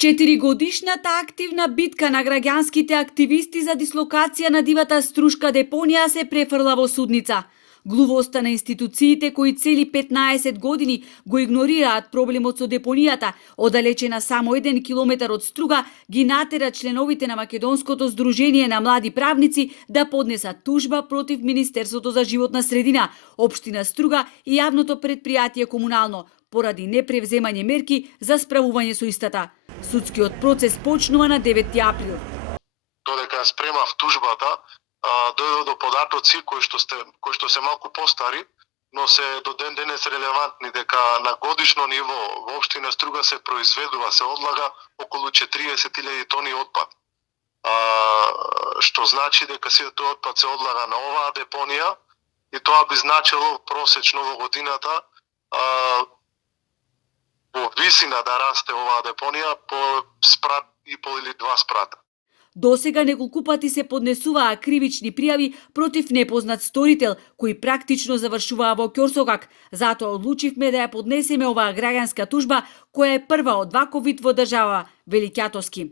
4-годишната активна битка на граѓанските активисти за дислокација на дивата струшка депонија се префрла во судница. Глувоста на институциите кои цели 15 години го игнорираат проблемот со депонијата, оддалечена само 1 километар од Струга, ги натера членовите на Македонското здружение на млади правници да поднесат тужба против Министерството за животна средина, Општина Струга и јавното претпријатие Комунално, поради непревземање мерки за справување со истата. Судскиот процес почнува на 9 април. Додека спремав тужбата, дојде до податоци кои што се малку постари, но се до ден денес релевантни, дека на годишно ниво во општина Струга се произведува, се одлага околу 40.000 тони отпад. Што значи дека сиот тој отпад се одлага на оваа депонија и тоа би значило просечно во годината во висина да расте оваа депонија по спрат и по или два спрата. Досега неколку пати се поднесуваа кривични пријави против непознат сторител, кои практично завршуваа во ќорсокак. Затоа одлучивме да ја поднесеме оваа граѓанска тужба, која е прва од ваков вид во држава, вели Ќатовски.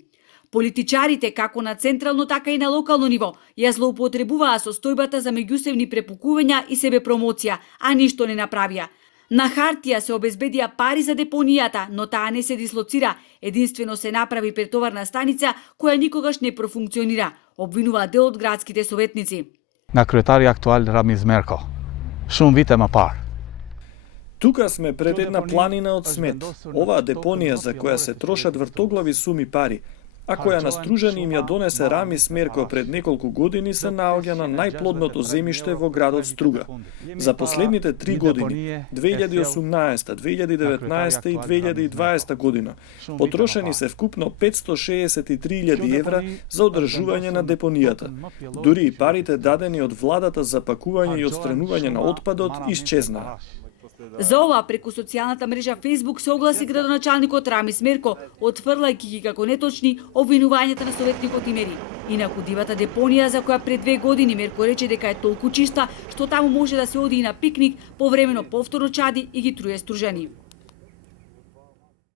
Политичарите, како на централно, така и на локално ниво, ја злоупотребуваа состојбата за меѓусебни препукувања и себепромоција, а ништо не направија. На хартија се обезбедија пари за депонијата, но таа не се дислоцира. Единствено се направи претоварна станица која никогаш не профункционира, обвинува дел од градските советници. На кретари актуал Рамиз Мерко. Шум витема пар. Тука сме пред една планина од смет. Оваа депонија за која се трошат вртоглави суми пари, а која на Стружани им ја донесе Рамис Мерко пред неколку години, се наоѓа на најплодното земјиште во градот Струга. За последните 3 години, 2018, 2019 и 2020 година, потрошени се вкупно 563.000 евра за одржување на депонијата. Дури и парите дадени од владата за пакување и отстранување на отпадот исчезнаа. За ова преку социјалната мрежа Facebook се огласи градоначалникот Рамис Мерко, отфрлајќи ги како неточни обвинувањата на советникот Имери. Инаку дивата депонија, за која пред 2 години Мерко рече дека е толку чиста, што таму може да се оди и на пикник, повремено повторно чади и ги труе стружани.